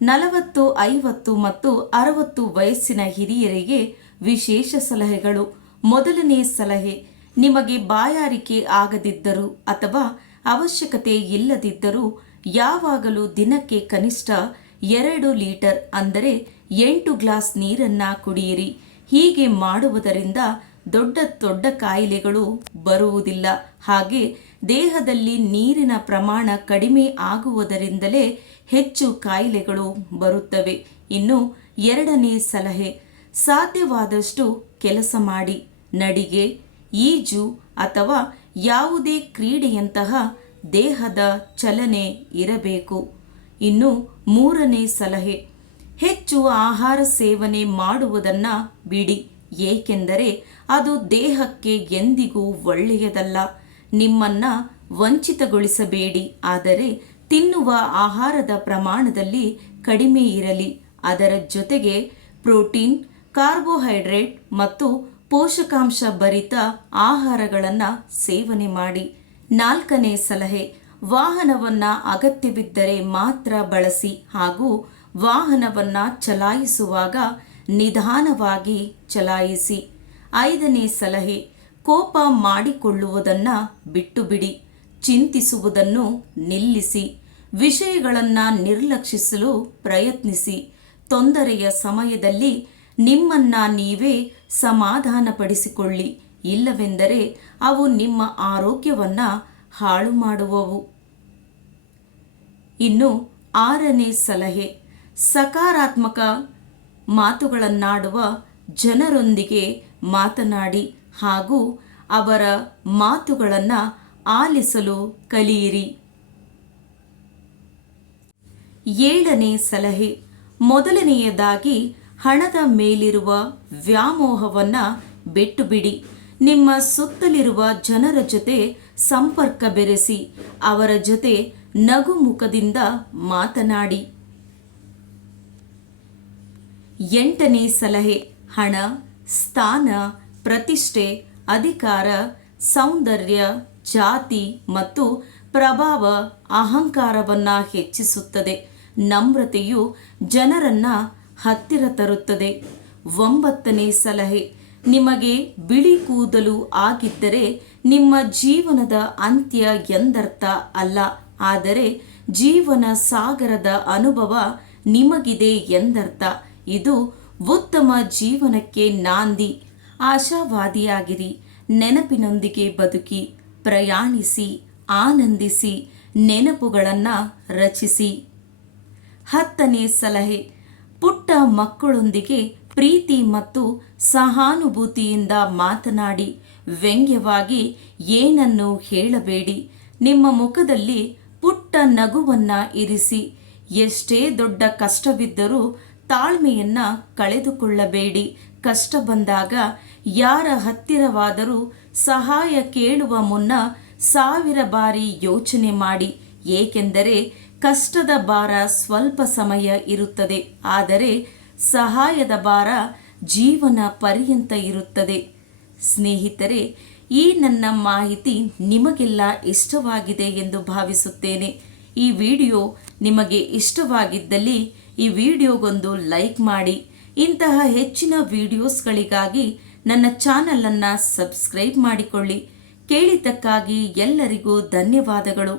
40, 50 ಮತ್ತು 60 ವಯಸ್ಸಿನ ಹಿರಿಯರಿಗೆ ವಿಶೇಷ ಸಲಹೆಗಳು. ಮೊದಲನೇ ಸಲಹೆ, ನಿಮಗೆ ಬಾಯಾರಿಕೆ ಆಗದಿದ್ದರೂ ಅಥವಾ ಅವಶ್ಯಕತೆ ಇಲ್ಲದಿದ್ದರೂ ಯಾವಾಗಲೂ ದಿನಕ್ಕೆ ಕನಿಷ್ಠ 2 ಲೀಟರ್ ಅಂದರೆ 8 ಗ್ಲಾಸ್ ನೀರನ್ನು ಕುಡಿಯಿರಿ. ಹೀಗೆ ಮಾಡುವುದರಿಂದ ದೊಡ್ಡ ದೊಡ್ಡ ಕಾಯಿಲೆಗಳು ಬರುವುದಿಲ್ಲ. ಹಾಗೆ ದೇಹದಲ್ಲಿ ನೀರಿನ ಪ್ರಮಾಣ ಕಡಿಮೆ ಆಗುವುದರಿಂದಲೇ ಹೆಚ್ಚು ಕಾಯಿಲೆಗಳು ಬರುತ್ತವೆ. ಇನ್ನು ಎರಡನೇ ಸಲಹೆ, ಸಾಧ್ಯವಾದಷ್ಟು ಕೆಲಸ ಮಾಡಿ. ನಡಿಗೆ, ಈಜು ಅಥವಾ ಯಾವುದೇ ಕ್ರೀಡೆಯಂತಹ ದೇಹದ ಚಲನೆ ಇರಬೇಕು. ಇನ್ನು ಮೂರನೇ ಸಲಹೆ, ಹೆಚ್ಚು ಆಹಾರ ಸೇವನೆ ಮಾಡುವುದನ್ನು ಬಿಡಿ. ಏಕೆಂದರೆ ಅದು ದೇಹಕ್ಕೆ ಎಂದಿಗೂ ಒಳ್ಳೆಯದಲ್ಲ. ನಿಮ್ಮನ್ನು ವಂಚಿತಗೊಳಿಸಬೇಡಿ, ಆದರೆ ತಿನ್ನುವ ಆಹಾರದ ಪ್ರಮಾಣದಲ್ಲಿ ಕಡಿಮೆ ಇರಲಿ. ಅದರ ಜೊತೆಗೆ ಪ್ರೋಟೀನ್, ಕಾರ್ಬೋಹೈಡ್ರೇಟ್ ಮತ್ತು ಪೋಷಕಾಂಶ ಭರಿತ ಆಹಾರಗಳನ್ನು ಸೇವನೆ ಮಾಡಿ. ನಾಲ್ಕನೇ ಸಲಹೆ, ವಾಹನವನ್ನು ಅಗತ್ಯವಿದ್ದರೆ ಮಾತ್ರ ಬಳಸಿ ಹಾಗೂ ವಾಹನವನ್ನು ಚಲಾಯಿಸುವಾಗ ನಿಧಾನವಾಗಿ ಚಲಾಯಿಸಿ. ಐದನೇ ಸಲಹೆ, ಕೋಪ ಮಾಡಿಕೊಳ್ಳುವುದನ್ನು ಬಿಟ್ಟು ಬಿಡಿ. ಚಿಂತಿಸುವುದನ್ನು ನಿಲ್ಲಿಸಿ. ವಿಷಯಗಳನ್ನು ನಿರ್ಲಕ್ಷಿಸಲು ಪ್ರಯತ್ನಿಸಿ. ತೊಂದರೆಯ ಸಮಯದಲ್ಲಿ ನಿಮ್ಮನ್ನು ನೀವೇ ಸಮಾಧಾನಪಡಿಸಿಕೊಳ್ಳಿ. ಇಲ್ಲವೆಂದರೆ ಅವು ನಿಮ್ಮ ಆರೋಗ್ಯವನ್ನು ಹಾಳು ಮಾಡುವವು. ಇನ್ನು ಆರನೇ ಸಲಹೆ, ಸಕಾರಾತ್ಮಕ ಮಾತುಗಳನ್ನಾಡುವ ಜನರೊಂದಿಗೆ ಮಾತನಾಡಿ ಹಾಗೂ ಅವರ ಮಾತುಗಳನ್ನು ಆಲಿಸಲು ಕಲಿಯಿರಿ. ಏಳನೇ ಸಲಹೆ, ಮೊದಲನೆಯದಾಗಿ ಹಣದ ಮೇಲಿರುವ ವ್ಯಾಮೋಹವನ್ನು ಬಿಟ್ಟು ಬಿಡಿ. ನಿಮ್ಮ ಸುತ್ತಲಿರುವ ಜನರ ಜೊತೆ ಸಂಪರ್ಕ ಬೆರೆಸಿ ಅವರ ಜೊತೆ ನಗುಮುಖದಿಂದ ಮಾತನಾಡಿ. ಎಂಟನೇ ಸಲಹೆ, ಹಣ, ಸ್ಥಾನ, ಪ್ರತಿಷ್ಠೆ, ಅಧಿಕಾರ, ಸೌಂದರ್ಯ, ಜಾತಿ ಮತ್ತು ಪ್ರಭಾವ ಅಹಂಕಾರವನ್ನು ಹೆಚ್ಚಿಸುತ್ತದೆ. ನಮ್ರತೆಯು ಜನರನ್ನು ಹತ್ತಿರ ತರುತ್ತದೆ. ಒಂಬತ್ತನೇ ಸಲಹೆ, ನಿಮಗೆ ಬಿಳಿ ಕೂದಲು ಆಗಿದ್ದರೆ ನಿಮ್ಮ ಜೀವನದ ಅಂತ್ಯ ಎಂದರ್ಥ ಅಲ್ಲ, ಆದರೆ ಜೀವನ ಸಾಗರದ ಅನುಭವ ನಿಮಗಿದೆ ಎಂದರ್ಥ. ಇದು ಉತ್ತಮ ಜೀವನಕ್ಕೆ ನಾಂದಿ. ಆಶಾವಾದಿಯಾಗಿರಿ, ನೆನಪಿನೊಂದಿಗೆ ಬದುಕಿ, ಪ್ರಯಾಣಿಸಿ, ಆನಂದಿಸಿ, ನೆನಪುಗಳನ್ನು ರಚಿಸಿ. ಹತ್ತನೇ ಸಲಹೆ, ಪುಟ್ಟ ಮಕ್ಕಳೊಂದಿಗೆ ಪ್ರೀತಿ ಮತ್ತು ಸಹಾನುಭೂತಿಯಿಂದ ಮಾತನಾಡಿ. ವ್ಯಂಗ್ಯವಾಗಿ ಏನನ್ನು ಹೇಳಬೇಡಿ. ನಿಮ್ಮ ಮುಖದಲ್ಲಿ ಪುಟ್ಟ ನಗುವನ್ನು ಇರಿಸಿ. ಎಷ್ಟೇ ದೊಡ್ಡ ಕಷ್ಟವಿದ್ದರೂ ತಾಳ್ಮೆಯನ್ನು ಕಳೆದುಕೊಳ್ಳಬೇಡಿ. ಕಷ್ಟ ಬಂದಾಗ ಯಾರ ಹತ್ತಿರವಾದರೂ ಸಹಾಯ ಕೇಳುವ ಮುನ್ನ 1000 ಬಾರಿ ಯೋಚನೆ ಮಾಡಿ. ಏಕೆಂದರೆ ಕಷ್ಟದ ಭಾರ ಸ್ವಲ್ಪ ಸಮಯ ಇರುತ್ತದೆ, ಆದರೆ ಸಹಾಯದ ಭಾರ ಜೀವನ ಪರ್ಯಂತ ಇರುತ್ತದೆ. ಸ್ನೇಹಿತರೆ, ಈ ನನ್ನ ಮಾಹಿತಿ ನಿಮಗೆಲ್ಲ ಇಷ್ಟವಾಗಿದೆ ಎಂದು ಭಾವಿಸುತ್ತೇನೆ. ಈ ವಿಡಿಯೋ ನಿಮಗೆ ಇಷ್ಟವಾಗಿದ್ದಲ್ಲಿ ಈ ವಿಡಿಯೋಗೊಂದು ಲೈಕ್ ಮಾಡಿ. ಇಂತಹ ಹೆಚ್ಚಿನ ವಿಡಿಯೋಸ್ಗಳಿಗಾಗಿ ನನ್ನ ಚಾನಲನ್ನು ಸಬ್ಸ್ಕ್ರೈಬ್ ಮಾಡಿಕೊಳ್ಳಿ. ಕೇಳಿದ್ದಕ್ಕಾಗಿ ಎಲ್ಲರಿಗೂ ಧನ್ಯವಾದಗಳು.